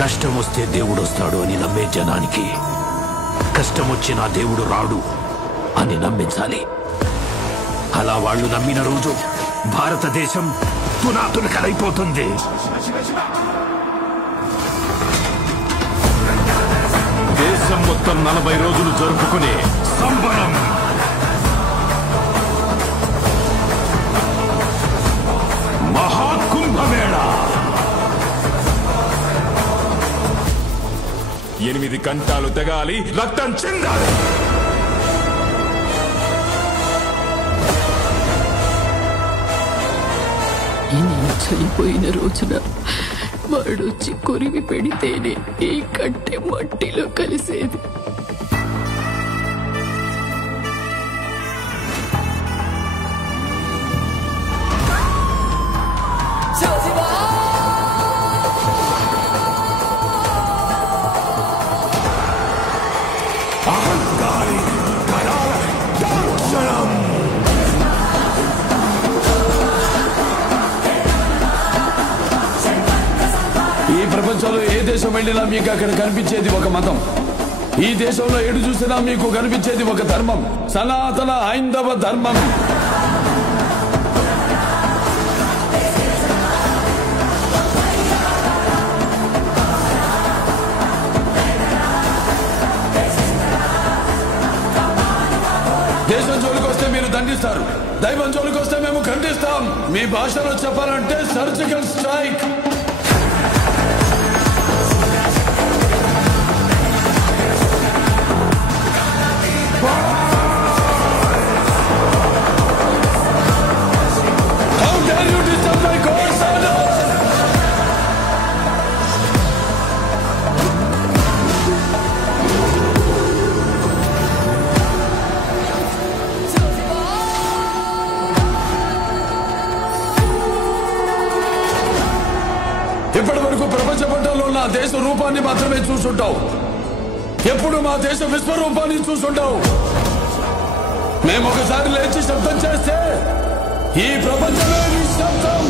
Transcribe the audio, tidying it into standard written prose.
కష్టం వస్తే దేవుడు వస్తాడు అని నమ్మే జనానికి కష్టం వచ్చినా దేవుడు రాడు అని నమ్మించాలి. అలా వాళ్ళు నమ్మిన రోజు భారతదేశం తునాతునకలైపోతుంది. దేశం మొత్తం 40 రోజులు జరుపుకునే సంబరం మహాకుంభమేళ. 8 గంటలు తెగాలి, రక్తం చెందాలి. నేను చనిపోయిన రోజున వాడొచ్చి కొరివి పెడితేనే ఈ కట్టె మట్టిలో కలిసేది. ఈ ప్రపంచంలో ఏ దేశం వెళ్ళినా మీకు అక్కడ కనిపించేది ఒక మతం. ఈ దేశంలో ఎటు చూసినా మీకు కనిపించేది ఒక ధర్మం, సనాతన హైందవ ధర్మం. దేశం జోలికి వస్తే మీరు దండిస్తారు, దైవం జోలికి వస్తే మేము ఖండిస్తాం. మీ భాషలో చెప్పాలంటే surgical strike. How dare you disturb my court's order? ఇప్పటి వరకు ప్రపంచ పటంలో నా దేశ రూపాన్ని మాత్రమే చూసుంటావు. ఎప్పుడు మా దేశ విశ్వరూపాన్ని చూసుంటావు. మేము ఒకసారి లేచి శబ్దం చేస్తే ఈ ప్రపంచమే నిశ్శబ్దం.